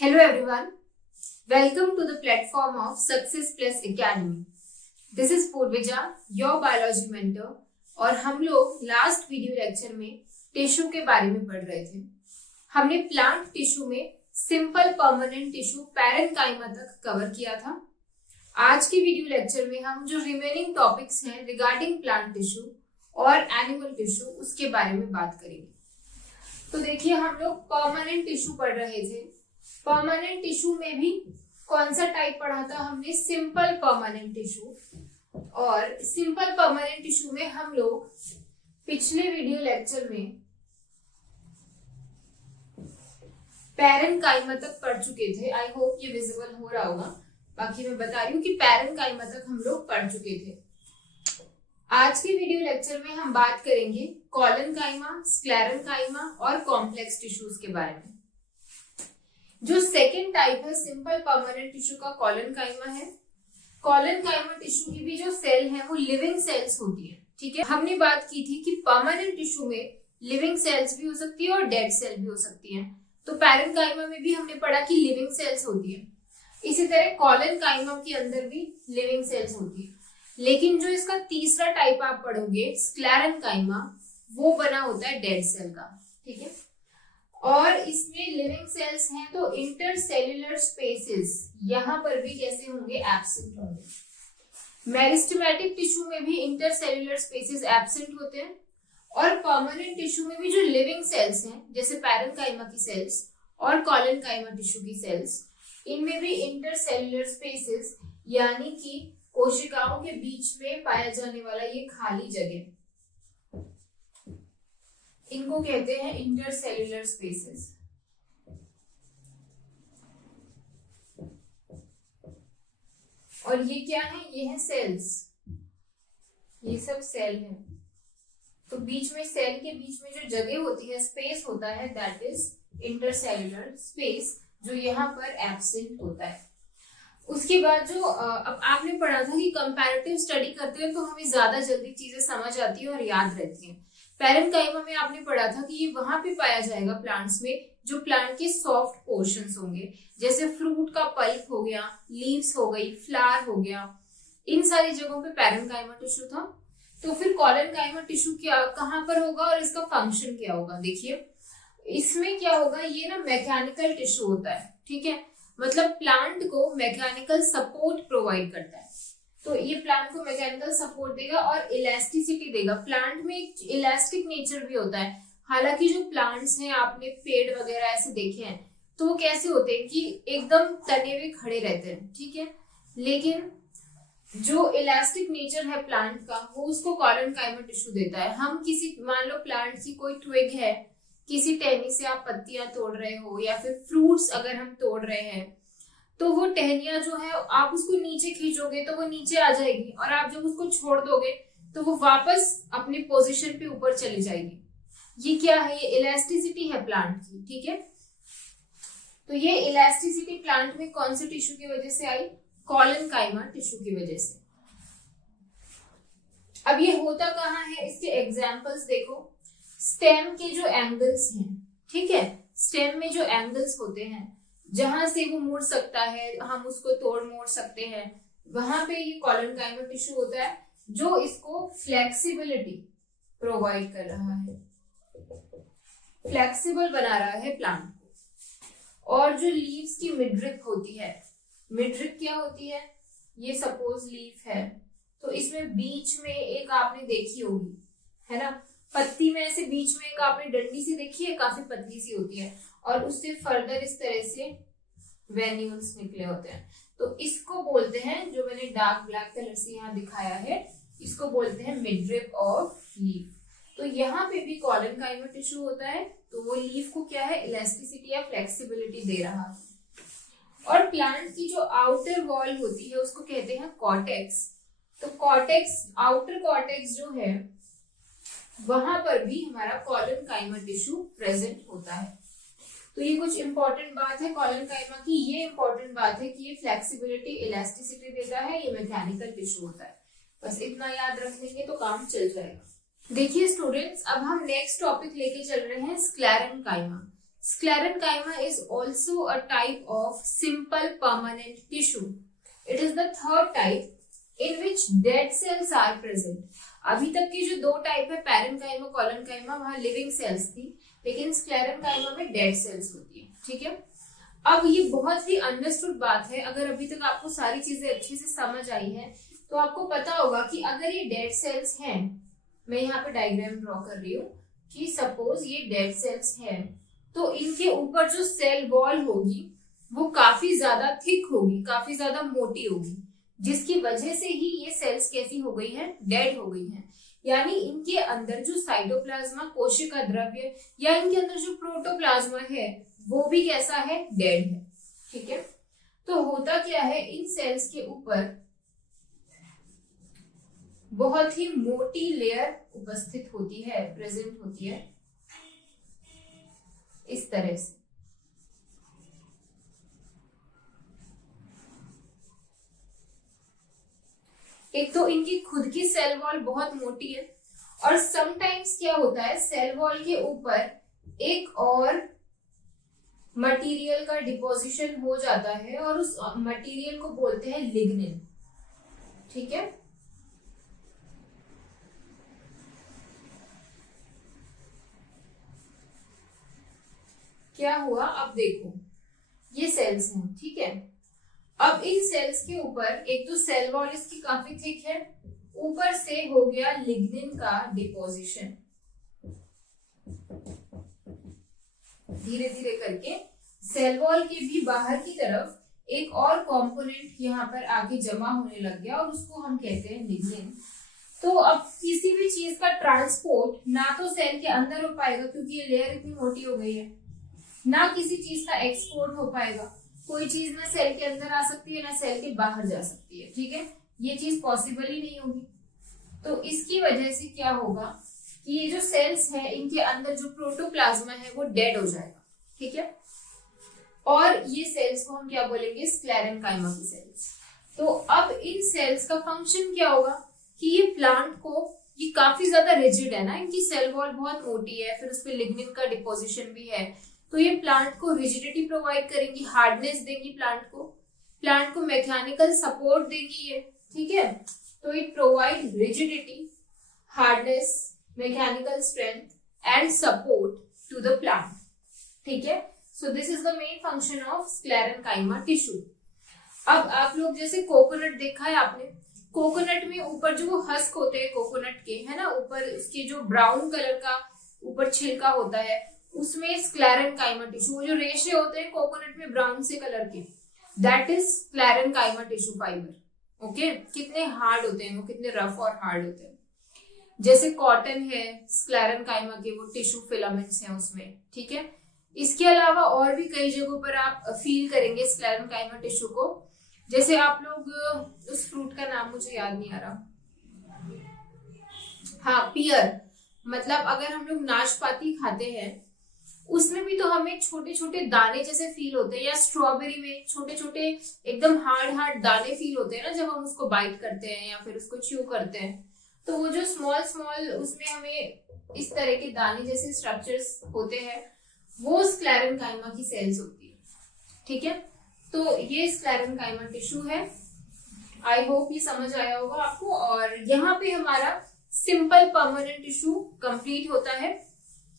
Hello everyone, welcome to the platform of Success Plus Academy. This is Purvija, your biology mentor और हम लोग last video lecture में tissue के बारे में पढ़ रहे थे। हमने प्लांट टिश्यू में सिंपल परमानेंट टिश्यू पैरेन्काइमा तक कवर किया था। आज के वीडियो लेक्चर में हम जो रिमेनिंग टॉपिक्स हैं रिगार्डिंग प्लांट टिश्यू और एनिमल टिश्यू उसके बारे में बात करेंगे। तो देखिए, हम लोग परमानेंट टिश्यू पढ़ रहे थे। परमानेंट टिश्यू में भी कौन सा टाइप पढ़ा था हमने? Simple permanent tissue. और सिंपल परमानेंट टिश्यू में हम लोग पिछले वीडियो लेक्चर में पैरेन्काइमा तक पढ़ चुके थे। आई होप ये विजिबल हो रहा होगा। बाकी मैं बता रही हूँ कि पैरेन्काइमा तक हम लोग पढ़ चुके थे। आज के वीडियो लेक्चर में हम बात करेंगे कॉलनकाइमा, स्क्लेरेन्काइमा और कॉम्प्लेक्स टिश्यूज के बारे में। जो सेकेंड टाइप है सिंपल परमानेंट टिश्यू का, कॉलनकाइमा है। कॉलनकाइमा टिश्यू की भी जो सेल है वो लिविंग सेल्स होती है। ठीक है, हमने बात की थी कि परमानेंट टिश्यू में लिविंग सेल्स भी हो सकती है और डेड सेल भी हो सकती है। तो पैरेन्काइमा में भी हमने पढ़ा कि लिविंग सेल्स होती है। इसी तरह कॉलनकाइमा के अंदर भी लिविंग सेल्स होती है। लेकिन जो इसका तीसरा टाइप आप पढ़ोगे स्क्लेरेन्काइमा, वो बना होता है डेड सेल का। ठीक है, और इसमें लिविंग सेल्स हैं तो इंटरसेल्युलर स्पेसेस यहाँ पर भी कैसे होंगे? एब्सेंट होंगे। मेरिस्टेमेटिक टिश्यू में भी इंटरसेल्युलर स्पेसेस एब्सेंट होते हैं और परमानेंट टिश्यू में भी जो लिविंग सेल्स हैं जैसे पैरेन्काइमा की सेल्स और कॉलनकाइमा टिश्यू की सेल्स, इनमें भी इंटरसेल्युलर स्पेसेस यानी कि कोशिकाओं के बीच में पाया जाने वाला ये खाली जगह, इनको कहते हैं इंटरसेल्युलर स्पेसेस। और ये क्या है? ये है सेल्स, ये सब सेल है। तो बीच में सेल के बीच में जो जगह होती है, स्पेस होता है, दैट इज इंटरसेल्युलर स्पेस, जो यहाँ पर एब्सेंट होता है। उसके बाद जो अब आपने पढ़ा था कि कंपैरेटिव स्टडी करते हैं तो हमें ज्यादा जल्दी चीजें समझ आती है और याद रहती हैं। पैरेन्काइमा में आपने पढ़ा था कि ये वहां पे पाया जाएगा प्लांट्स में जो प्लांट के सॉफ्ट पोर्शंस होंगे, जैसे फ्रूट का पल्प हो गया, लीव्स हो गई, फ्लावर हो गया, इन सारी जगहों पे पैरेन्काइमा टिश्यू था। तो फिर कॉलनकाइमा टिश्यू क्या कहाँ पर होगा और इसका फंक्शन क्या होगा? देखिए, इसमें क्या होगा, ये ना मैकेनिकल टिश्यू होता है। ठीक है, मतलब प्लांट को मैकेनिकल सपोर्ट प्रोवाइड करता है। तो ये प्लांट को मैकेनिकल सपोर्ट देगा और इलास्टिसिटी देगा। प्लांट में एक इलास्टिक नेचर भी होता है। हालांकि जो प्लांट्स हैं, आपने पेड़ वगैरह ऐसे देखे हैं, तो वो कैसे होते हैं कि एकदम तने हुए खड़े रहते हैं। ठीक है, लेकिन जो इलास्टिक नेचर है प्लांट का, वो उसको कॉलनकाइमा टिश्यू देता है। हम किसी, मान लो प्लांट की कोई ट्विग है, किसी टहनी से आप पत्तियां तोड़ रहे हो या फिर फ्रूट्स अगर हम तोड़ रहे हैं, तो वो टहनियां जो है आप उसको नीचे खींचोगे तो वो नीचे आ जाएगी, और आप जब उसको छोड़ दोगे तो वो वापस अपनी पोजीशन पे ऊपर चली जाएगी। ये क्या है? ये इलास्टिसिटी है प्लांट की। ठीक है, तो ये इलास्टिसिटी प्लांट में कौन से टिश्यू की वजह से आई? कॉलनकाइमा टिश्यू की वजह से। अब ये होता कहाँ है? इसके एग्जाम्पल्स देखो। स्टेम के जो एंगल्स हैं, ठीक है, स्टेम में जो एंगल्स होते हैं जहां से वो मुड़ सकता है, हम उसको तोड़ मोड़ सकते हैं, वहां पे ये कॉलनकाइमा टिश्यू होता है जो इसको फ्लेक्सिबिलिटी प्रोवाइड कर रहा है, फ्लेक्सिबल बना रहा है प्लांट को। और जो लीव्स की मिडरिप होती है, मिडरिप क्या होती है? ये सपोज लीफ है, तो इसमें बीच में एक आपने देखी होगी, है ना, पत्ती में ऐसे बीच में एक आपने डंडी सी देखी है, काफी पतली सी होती है, और उससे फर्दर इस तरह से वेन्यूल्स निकले होते हैं। तो इसको बोलते हैं, जो मैंने डार्क ब्लैक कलर से यहाँ दिखाया है, इसको बोलते हैं मिडरिप ऑफ लीफ। तो यहाँ पे भी कॉलनकाइमा टिश्यू होता है, तो वो लीफ को क्या है? इलास्टिसिटी या फ्लेक्सिबिलिटी दे रहा है। और प्लांट की जो आउटर वॉल होती है उसको कहते हैं कॉर्टेक्स। तो कॉर्टेक्स, आउटर कॉर्टेक्स जो है, वहां पर भी हमारा कॉलनकाइमा टिश्यू प्रेजेंट होता है। तो ये कुछ इंपॉर्टेंट बात है कॉलनकाइमा की। ये इंपॉर्टेंट बात है कि ये फ्लेक्सिबिलिटी, इलास्टिसिटी देता है, ये मैकेनिकल टिश्यू होता है। बस इतना याद रख लेंगे तो काम चल जाएगा। देखिए स्टूडेंट्स, अब हम नेक्स्ट टॉपिक लेके चल रहे हैं sclerenchyma. Sclerenchyma is also a type of simple permanent tissue. It is the third type in which dead cells are present. अभी तक की जो दो टाइप है पैरेन्काइमा कोलेनकाइमा, वहां लिविंग सेल्स थी, लेकिन स्क्लेरेनकाइमा में डेड सेल्स होती है. ठीक है, अब ये बहुत ही अंडरस्टूड बात है. अगर अभी तक आपको सारी चीजें अच्छे से समझ आई है तो आपको पता होगा कि अगर ये डेड सेल्स हैं, मैं यहाँ पे डायग्राम ड्रॉ कर रही हूँ कि सपोज ये डेड सेल्स हैं, तो इनके ऊपर जो सेल वॉल होगी वो काफी ज्यादा थिक होगी, काफी ज्यादा मोटी होगी, जिसकी वजह से ही ये सेल्स कैसी हो गई हैं, डेड हो गई हैं. यानी इनके अंदर जो साइटोप्लाज्मा कोशिका द्रव्य या इनके अंदर जो प्रोटोप्लाज्मा है वो भी कैसा है, डेड है. ठीक है, तो होता क्या है, इन सेल्स के ऊपर बहुत ही मोटी लेयर उपस्थित होती है, प्रेजेंट होती है इस तरह से. एक तो इनकी खुद की सेल वॉल बहुत मोटी है, और समटाइम्स क्या होता है, सेल वॉल के ऊपर एक और मटेरियल का डिपोजिशन हो जाता है और उस मटेरियल को बोलते हैं लिग्निन. ठीक है, क्या हुआ, अब देखो ये सेल्स हैं. ठीक है, अब इन सेल्स के ऊपर एक तो सेल वॉल इसकी काफी थिक है, ऊपर से हो गया लिग्निन का डिपोजिशन. धीरे धीरे करके सेल वॉल के भी बाहर की तरफ एक और कंपोनेंट यहाँ पर आगे जमा होने लग गया और उसको हम कहते हैं लिग्निन. तो अब किसी भी चीज का ट्रांसपोर्ट ना तो सेल के अंदर हो पाएगा क्योंकि ये लेयर इतनी मोटी हो गई है, ना किसी चीज का एक्सपोर्ट हो पाएगा. कोई चीज ना सेल के अंदर आ सकती है ना सेल के बाहर जा सकती है. ठीक है, ये चीज पॉसिबल ही नहीं होगी. तो इसकी वजह से क्या होगा कि ये जो सेल्स है इनके अंदर जो प्रोटोप्लाज्मा है वो डेड हो जाएगा. ठीक है, और ये सेल्स को हम क्या बोलेंगे, स्क्लेरेनकाइमा की सेल्स. तो अब इन सेल्स का फंक्शन क्या होगा कि ये प्लांट को, ये काफी ज्यादा रिजिड है ना, इनकी सेल वॉल बहुत मोटी है, फिर उस पर लिग्निन का डिपोजिशन भी है, तो ये प्लांट को रिजिडिटी प्रोवाइड करेंगी, हार्डनेस देंगी प्लांट को मैकेनिकल सपोर्ट देंगी ये. ठीक है, तो it provide rigidity, hardness, mechanical strength and support to the plant. ठीक है, so this is the main function of sclerenchyma tissue. अब आप लोग जैसे कोकोनट देखा है आपने, कोकोनट में ऊपर जो हस्क होते हैं कोकोनट के, है ना, ऊपर उसके जो ब्राउन कलर का ऊपर छिलका होता है, उसमें स्क्लेरेनकाइमा टिश्यू, वो जो रेशे होते हैं कोकोनट में ब्राउन से कलर के, that is sclerenchyma tissue fibre. Okay, कितने हार्ड होते हैं वो, कितने रफ और हार्ड होते हैं. जैसे कॉटन है, स्क्लेरेनकाइमा के वो टिश्यू फिलामेंट्स हैं उसमें. ठीक है, इसके अलावा और भी कई जगहों पर आप फील करेंगे स्क्लेरेनकाइमा टिश्यू को. जैसे आप लोग, उस फ्रूट का नाम मुझे याद नहीं आ रहा, हाँ, पियर, मतलब अगर हम लोग नाशपाती खाते हैं उसमें भी तो हमें छोटे छोटे दाने जैसे फील होते हैं, या स्ट्रॉबेरी में छोटे छोटे एकदम हार्ड दाने फील होते हैं ना जब हम उसको बाइट करते हैं या फिर उसको च्यू करते हैं. तो वो जो स्मॉल उसमें हमें इस तरह के दाने जैसे स्ट्रक्चर्स होते हैं, वो स्क्लेरेनकाइमा की सेल्स होती है. ठीक है, तो ये स्क्लेरेनकाइमा टिश्यू है. आई होप ये समझ आया होगा आपको. और यहाँ पे हमारा सिंपल परमानेंट टिश्यू कंप्लीट होता है.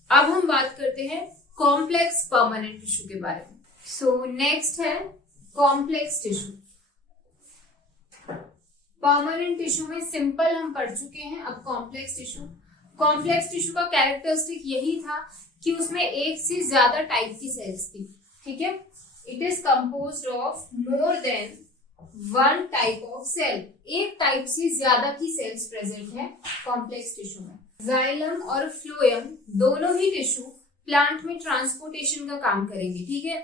अब हम बात करते हैं कॉम्प्लेक्स परमानेंट टिश्यू के बारे में. सो नेक्स्ट है कॉम्प्लेक्स टिश्यू. परमानेंट टिश्यू में सिंपल हम पढ़ चुके हैं, अब कॉम्प्लेक्स टिश्यू. कॉम्प्लेक्स टिश्यू का कैरेक्टरिस्टिक यही था कि उसमें एक से ज्यादा टाइप की सेल्स थी. ठीक है, it is composed of more than one type of cell. एक टाइप से ज्यादा की सेल्स प्रेजेंट है कॉम्प्लेक्स टिश्यू में. जाइलम और फ्लोएम दोनों ही टिश्यू प्लांट में ट्रांसपोर्टेशन का काम करेंगे. ठीक है,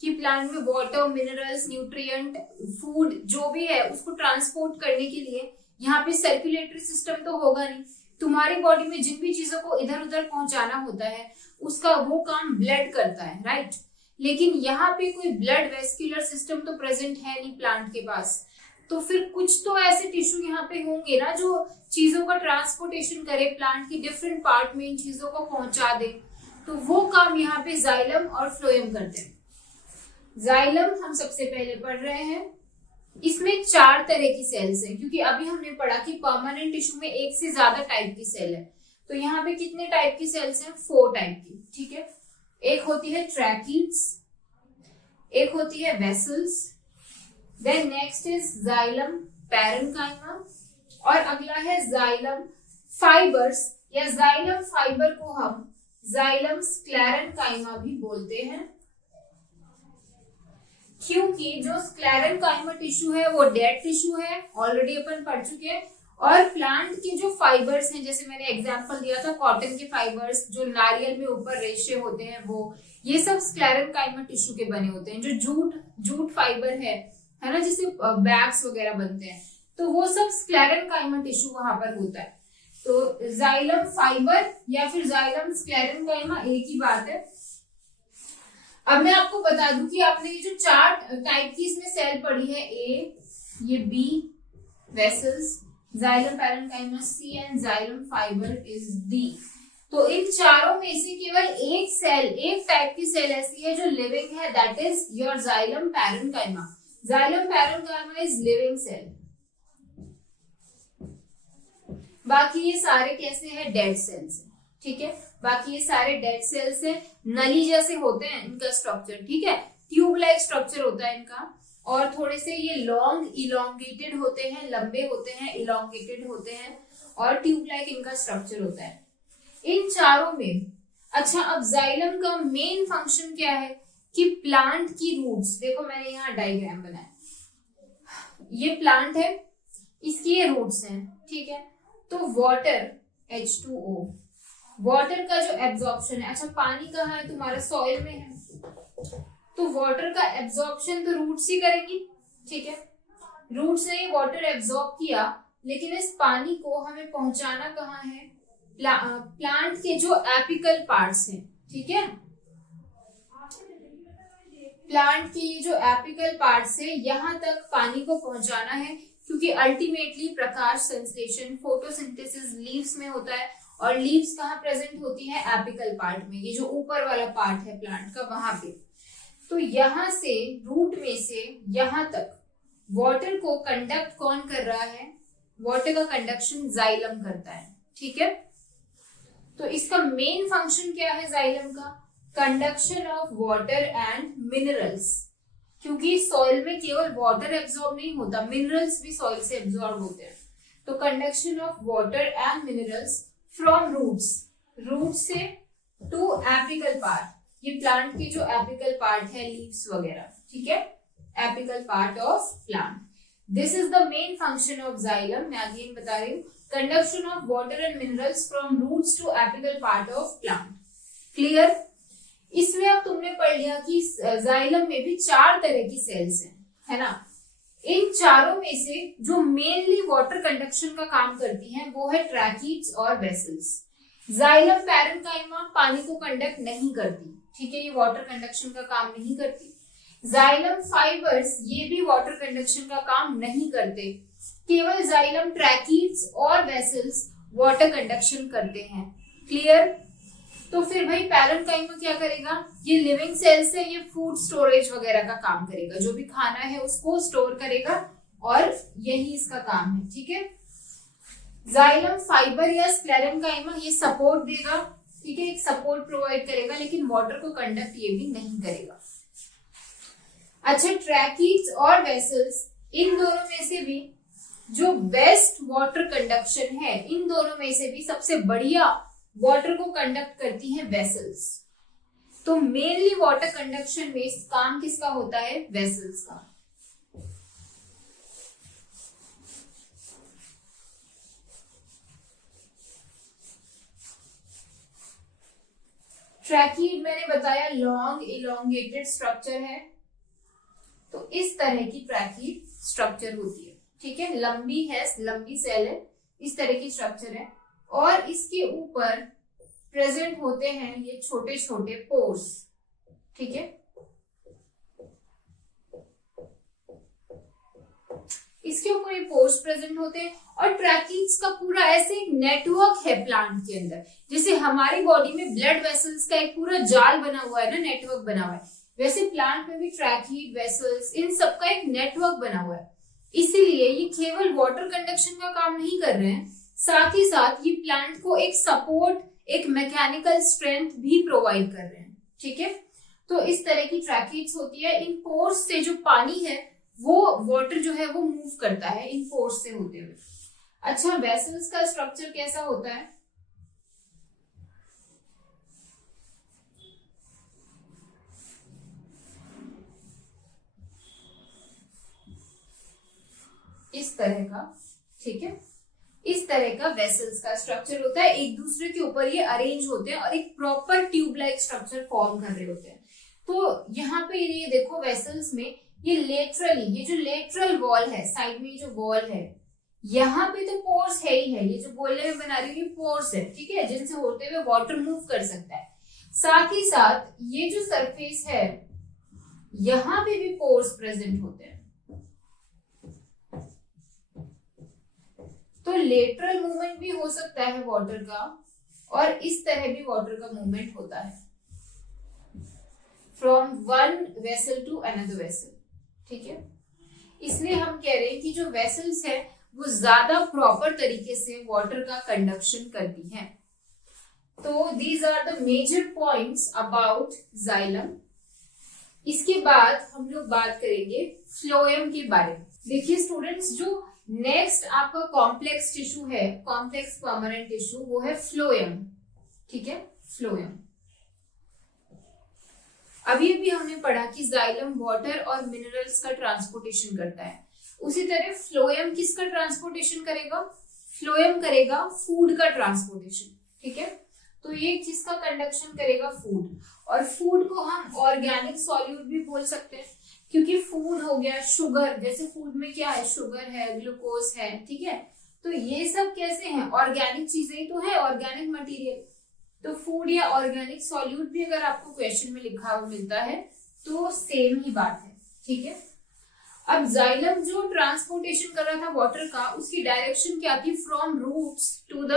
कि प्लांट में वाटर, मिनरल्स, न्यूट्रिएंट, फूड जो भी है उसको ट्रांसपोर्ट करने के लिए यहाँ पे सर्कुलेटरी सिस्टम तो होगा नहीं. तुम्हारी बॉडी में जिन भी चीजों को इधर उधर पहुंचाना होता है उसका वो काम ब्लड करता है, राइट. लेकिन यहाँ पे कोई ब्लड वेस्कुलर सिस्टम तो प्रेजेंट है नहीं प्लांट के पास. तो फिर कुछ तो ऐसे टिश्यू यहाँ पे होंगे ना जो चीजों का ट्रांसपोर्टेशन करे, प्लांट की डिफरेंट पार्ट में इन चीजों को पहुंचा दे. तो वो काम यहाँ पे जाइलम और फ्लोएम करते हैं। जाइलम हम सबसे पहले पढ़ रहे हैं, इसमें 4 तरह की सेल्स हैं, क्योंकि अभी हमने पढ़ा कि परमानेंट टिश्यू में एक से ज्यादा टाइप की सेल है। तो यहाँ पे कितने टाइप की सेल्स हैं? 4 टाइप की, ठीक है। एक होती है ट्रैकीड्स, एक होती है vessels, then next is xylem parenchyma, और अगला है जाइलम फाइबर्स, या जाइलम फाइबर को हम जाइलम स्क्लेरेन्काइमा भी बोलते हैं, क्योंकि जो स्क्लेरेन्काइमा टिश्यू है वो डेड टिश्यू है, ऑलरेडी अपन पढ़ चुके हैं। और प्लांट के जो फाइबर्स हैं, जैसे मैंने एग्जांपल दिया था कॉटन के फाइबर्स, जो नारियल में ऊपर रेशे होते हैं, वो ये सब स्क्लेरेन्काइमा टिश्यू के बने होते हैं। जो जूट फाइबर है ना, जिससे बैग्स वगैरह बनते हैं, तो वो सब स्क्लेरेन्काइमा टिश्यू वहां पर होता है। तो जाइलम फाइबर या फिर जाइलम स्क्लेरेन्काइमा एक ही बात है। अब मैं आपको बता दूं कि आपने ये जो 4 टाइप की इसमें सेल पढ़ी है, ए, ये B vessels, xylem parenchyma C, and xylem fiber is D. तो इन चारों में से केवल एक सेल, एक टाइप की सेल ऐसी है जो लिविंग है, that is your xylem parenchyma. Xylem parenchyma is living cell. बाकी ये सारे कैसे हैं? डेड सेल्स हैं, ठीक है। बाकी ये सारे डेड सेल्स हैं, नली जैसे होते हैं इनका स्ट्रक्चर, ठीक है, ट्यूब लाइक स्ट्रक्चर होता है इनका, और थोड़े से ये लॉन्ग इलोंगेटेड होते हैं, लंबे होते हैं, इलोंगेटेड होते हैं, और ट्यूब लाइक इनका स्ट्रक्चर होता है इन चारों में। अच्छा, अब जाइलम का मेन फंक्शन क्या है कि प्लांट की रूट्स, देखो मैंने यहाँ डायग्राम बनाया, ये प्लांट है, इसकी ये रूट्स हैं, ठीक है। तो वाटर H2O, वाटर का जो एब्जॉर्प्शन है, अच्छा पानी कहाँ है? तुम्हारा सॉइल में है, तो वाटर का एब्जॉर्प्शन तो रूट्स ही करेंगी, ठीक है। रूट्स ने वाटर एब्जॉर्ब किया, लेकिन इस पानी को हमें पहुंचाना कहाँ है? प्लांट के जो एपिकल पार्ट्स हैं, ठीक है, प्लांट के ये जो एपिकल पार्ट्स है, यहां तक पानी को पहुंचाना है, क्योंकि अल्टीमेटली प्रकाश संश्लेषण, फोटोसिंथेसिस लीव्स में होता है, और लीव्स कहाँ प्रेजेंट होती है? एपिकल पार्ट में, ये जो ऊपर वाला पार्ट है प्लांट का, वहां पे। तो यहां से, रूट में से यहां तक वाटर को कंडक्ट कौन कर रहा है? वाटर का कंडक्शन जाइलम करता है, ठीक है। तो इसका मेन फंक्शन क्या है जाइलम का? Conduction of water and minerals, क्योंकि सॉइल में केवल वाटर एब्जॉर्ब नहीं होता, मिनरल्स भी सॉइल से एब्जॉर्ब होते हैं। तो conduction of water and minerals from roots, root से टू एपिकल पार्ट, ये प्लांट के जो एपिकल पार्ट है, लीव्स वगैरह, ठीक है, apical part of plant. This is the main function of xylem. मैं अगेन बता रही हूँ, conduction of water and minerals from roots to apical part of plant. Clear? इसमें अब तुमने पढ़ लिया कि जाइलम में भी 4 तरह की सेल्स हैं, है ना। इन चारों में से जो मेनली वाटर कंडक्शन का काम करती हैं वो है ट्रैकीड्स और वेसल्स। जाइलम पैरेन्काइमा पानी को कंडक्ट नहीं करती, ठीक है, ये वाटर कंडक्शन का काम नहीं करती। जाइलम फाइबर्स ये भी वाटर कंडक्शन का काम नहीं करते, केवल जाइलम ट्रैकीड्स और वेसल्स वाटर कंडक्शन करते हैं। क्लियर? तो फिर भाई पैरेन्काइमा क्या करेगा? ये लिविंग सेल्स है, ये फूड स्टोरेज वगैरह का काम करेगा, जो भी खाना है उसको स्टोर करेगा, और यही इसका काम है, ठीक है। जाइलम फाइबर या स्क्लेरेन्काइमा ये सपोर्ट देगा, ठीक है, एक सपोर्ट प्रोवाइड करेगा, लेकिन वाटर को कंडक्ट ये भी नहीं करेगा। अच्छा, ट्रैकीड्स और वेसल्स, इन दोनों में से भी जो बेस्ट वाटर कंडक्शन है, इन दोनों में से भी सबसे बढ़िया वाटर को कंडक्ट करती हैं वेसल्स। तो मेनली वाटर कंडक्शन में काम किसका होता है? वेसल्स का। ट्रैकीड मैंने बताया लॉन्ग इलोंगेटेड स्ट्रक्चर है, तो इस तरह की ट्रैकीड स्ट्रक्चर होती है, ठीक है, लंबी है, लंबी सेल है, इस तरह की स्ट्रक्चर है, और इसके ऊपर प्रेजेंट होते हैं ये छोटे छोटे पोर्स, ठीक है। जिसके ऊपर ये पोर्स प्रेजेंट होते हैं। और ट्रैकीज का पूरा ऐसे एक नेटवर्क है प्लांट के अंदर, जैसे हमारी बॉडी में ब्लड वेसल्स का एक पूरा जाल बना हुआ है ना, नेटवर्क बना हुआ है, वैसे प्लांट में भी ट्रैकीड वेसल्स, इन सबका एक नेटवर्क बना हुआ है। इसीलिए ये केवल वाटर कंडक्शन का काम नहीं कर रहे हैं, साथ ही साथ ये प्लांट को एक सपोर्ट, एक मैकेनिकल स्ट्रेंथ भी प्रोवाइड कर रहे हैं। ठीक है, तो इस तरह की ट्रैकीड्स होती है। इन पोर्स से जो पानी है वो वाटर जो है वो मूव करता है इन पोर्स से होते हुए। अच्छा, वेसल्स का स्ट्रक्चर कैसा होता है? इस तरह का, ठीक है, इस तरह का वेसल्स का स्ट्रक्चर होता है। एक दूसरे के ऊपर ये अरेंज होते हैं और एक proper tube like structure form कर रहे होते हैं। तो यहाँ पे ये देखो वेसल्स में ये लेटरली, ये जो लेटरल वॉल है, साइड में जो वॉल है, यहाँ पे तो पोर्स है ही है, ये जो बोलने में बना रही हूँ ये पोर्स है, ठीक है, जिनसे होते हुए वाटर मूव कर सकता है। साथ ही साथ ये जो सरफेस है यहाँ पे भी पोर्स प्रेजेंट होते हैं। तो लेटरल मूवमेंट भी हो सकता है वाटर का, और इस तरह भी वाटर का मूवमेंट होता है from one vessel to another vessel. ठीक है, इसलिए हम कह रहे हैं कि जो वेसल्स है वो ज्यादा प्रॉपर तरीके से वाटर का कंडक्शन करती हैं। तो these are the major points about xylem. इसके बाद हम लोग बात करेंगे फ्लोएम के बारे में। देखिए स्टूडेंट्स, जो नेक्स्ट आपका कॉम्प्लेक्स टिश्यू है, कॉम्प्लेक्स परमानेंट टिश्यू, वो है फ्लोएम। ठीक है, फ्लोएम। अभी भी हमने पढ़ा कि जाइलम वाटर और मिनरल्स का ट्रांसपोर्टेशन करता है, उसी तरह फ्लोएम किसका ट्रांसपोर्टेशन करेगा? फ्लोएम करेगा फूड का ट्रांसपोर्टेशन। ठीक है, तो ये किसका कंडक्शन करेगा? फूड। और फूड को हम ऑर्गेनिक सॉल्यूट भी बोल सकते हैं, क्योंकि फूड हो गया शुगर, जैसे फूड में क्या है? शुगर है, ग्लूकोज है, ठीक है, तो ये सब कैसे हैं? ऑर्गेनिक चीजें ही तो है, ऑर्गेनिक मटेरियल। तो फूड या ऑर्गेनिक सॉल्यूट भी अगर आपको क्वेश्चन में लिखा हुआ मिलता है तो सेम ही बात है। ठीक है, अब जाइलम जो ट्रांसपोर्टेशन कर रहा था वाटर का, उसकी डायरेक्शन क्या थी? From roots to the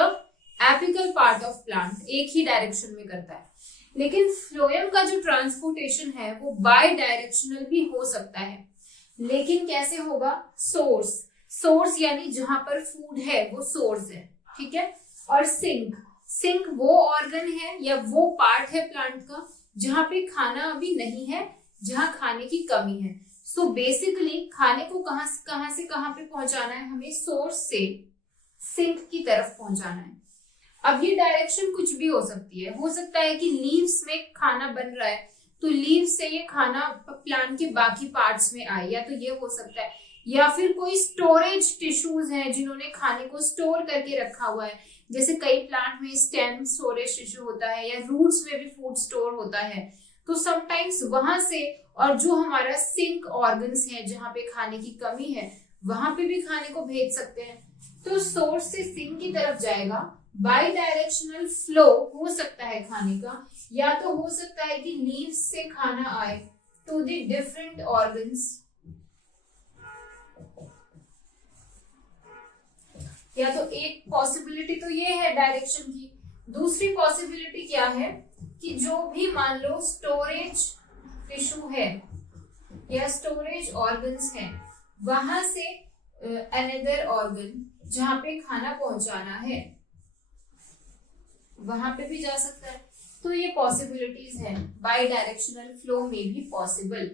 apical part of plant, एक ही डायरेक्शन में करता है। लेकिन फ्लोएम का जो ट्रांसपोर्टेशन है वो बाय डायरेक्शनल भी हो सकता है, लेकिन कैसे होगा? सोर्स, सोर्स यानी जहां पर फूड है वो सोर्स है। ठीक है, और सिंक, सिंक वो ऑर्गन है या वो पार्ट है प्लांट का जहां पे खाना अभी नहीं है, जहां खाने की कमी है। सो बेसिकली खाने को कहां से कहां पे पहुंचाना है? हमें सोर्स से सिंक की तरफ पहुंचाना है। अब ये डायरेक्शन कुछ भी हो सकती है, हो सकता है कि लीव्स में खाना बन रहा है तो लीव्स से ये खाना प्लांट के बाकी पार्ट्स में आए, या तो ये हो सकता है, या फिर कोई स्टोरेज टिश्यूज हैं जिन्होंने खाने को स्टोर करके रखा हुआ है, जैसे कई प्लांट में स्टेम स्टोरेज टिश्यू होता है या रूट्स में भी फूड स्टोर होता है, तो समटाइम्स वहां से, और जो हमारा सिंक ऑर्गन्स है जहां पे खाने की कमी है वहां पे भी खाने को भेज सकते हैं। तो सोर्स से सिंक की तरफ जाएगा, बाई डायरेक्शनल फ्लो हो सकता है खाने का, या तो हो सकता है कि लीव्स से खाना आए टू द डिफरेंट ऑर्गन्स, या तो एक पॉसिबिलिटी तो ये है डायरेक्शन की। दूसरी पॉसिबिलिटी क्या है कि जो भी मान लो स्टोरेज टिश्यू है या स्टोरेज ऑर्गन्स है, वहां से अनदर ऑर्गन जहां पे खाना पहुंचाना है वहां पे भी जा सकता है। तो ये पॉसिबिलिटीज है, बाई डायरेक्शनल फ्लो में भी possible.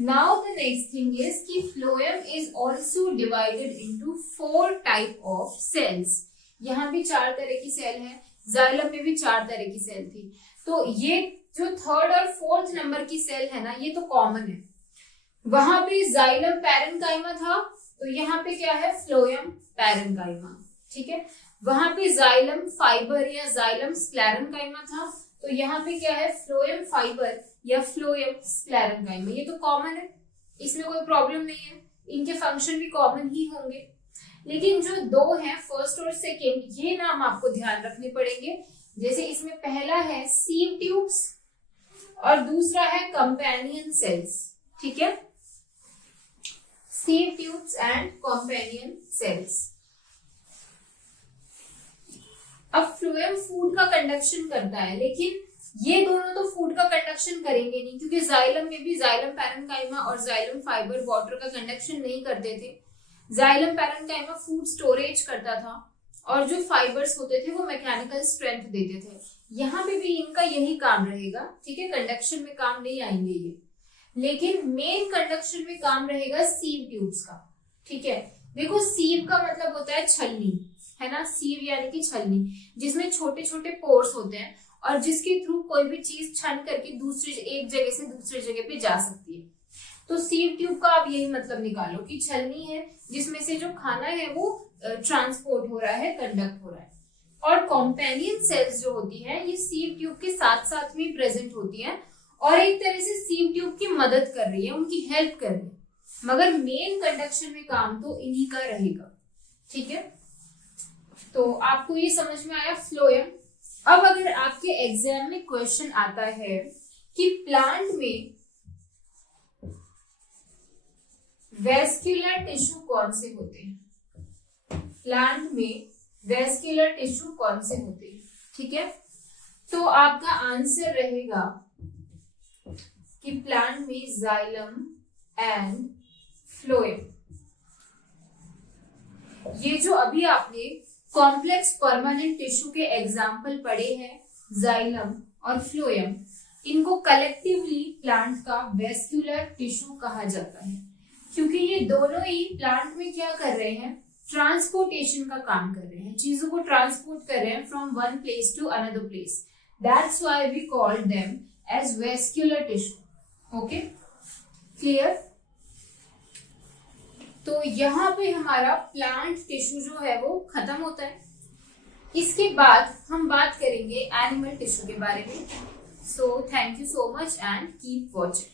Now the next thing is कि phloem is also divided into 4 type of cells. यहाँ भी 4 तरह की सेल है, जाइलम में भी 4 तरह की सेल थी। तो ये जो 3rd और 4th नंबर की सेल है ना, ये तो कॉमन है। वहां पे जाइलम पैरेन्काइमा था, तो यहाँ पे क्या है? Phloem parenchyma. ठीक है, वहां पे जाइलम फाइबर या जाइलम स्क्लेरेन्काइमा था, तो यहाँ पे क्या है? फ्लोएम फाइबर या फ्लोएम स्क्लेरेन्काइमा। ये तो कॉमन है, इसमें कोई प्रॉब्लम नहीं है, इनके फंक्शन भी कॉमन ही होंगे। लेकिन जो 2 हैं, फर्स्ट और सेकेंड, ये नाम आपको ध्यान रखने पड़ेंगे। जैसे इसमें पहला है सीव ट्यूब्स और दूसरा है कंपेनियन सेल्स। ठीक है, sieve tubes and companion cells. अब फ्लोएम फूड का कंडक्शन करता है, लेकिन ये दोनों तो फूड का कंडक्शन करेंगे नहीं, क्योंकि जाइलम में भी जाइलम पैरेन्काइमा और जाइलम फाइबर वाटर का कंडक्शन नहीं करते थे। जाइलम पैरेन्काइमा फूड स्टोरेज करता था और जो फाइबर्स होते थे वो मैकेनिकल स्ट्रेंथ देते थे। यहाँ पे भी इनका यही काम रहेगा, ठीक है, कंडक्शन में काम नहीं आएंगे ये, लेकिन मेन कंडक्शन में काम रहेगा सीव ट्यूब्स का, ठीक है। देखो सीव का मतलब होता है छलनी, है ना, सीव यानी कि छलनी, जिसमें छोटे छोटे पोर्स होते हैं और जिसके थ्रू कोई भी चीज छन करके दूसरी एक जगह से दूसरी जगह पे जा सकती है। तो सीव ट्यूब का आप यही मतलब निकालो कि छलनी है जिसमें से जो खाना है वो ट्रांसपोर्ट हो रहा है, कंडक्ट हो रहा है। और कॉम्पेनियन सेल्स जो होती है ये सीव ट्यूब के साथ साथ में प्रेजेंट होती है और एक तरह से सीव ट्यूब की मदद कर रही है, उनकी हेल्प कर रही है, मगर मेन कंडक्शन में काम तो इन्हीं का रहेगा, ठीक है। तो आपको ये समझ में आया फ्लोएम। अब अगर आपके एग्जाम में क्वेश्चन आता है कि प्लांट में वेस्क्यूलर टिश्यू कौन से होते हैं, प्लांट में वेस्क्यूलर टिश्यू कौन से होते हैं, ठीक है, तो आपका आंसर रहेगा कि प्लांट में जाइलम एंड फ्लोएम। ये जो अभी आपने कॉम्प्लेक्स परमानेंट टिश्यू के एग्जाम्पल पढ़े हैं, जाइलम और फ्लोएम, इनको कलेक्टिवली प्लांट का वेस्क्यूलर टिश्यू कहा जाता है, क्योंकि ये दोनों ही प्लांट में क्या कर रहे हैं, ट्रांसपोर्टेशन का काम कर रहे हैं, चीजों को ट्रांसपोर्ट कर रहे हैं from one place to another place. That's why we called them as vascular tissue. Okay, clear. तो यहाँ पे हमारा प्लांट टिश्यू जो है वो खत्म होता है। इसके बाद हम बात करेंगे एनिमल टिश्यू के बारे में। So thank you so much and keep watching.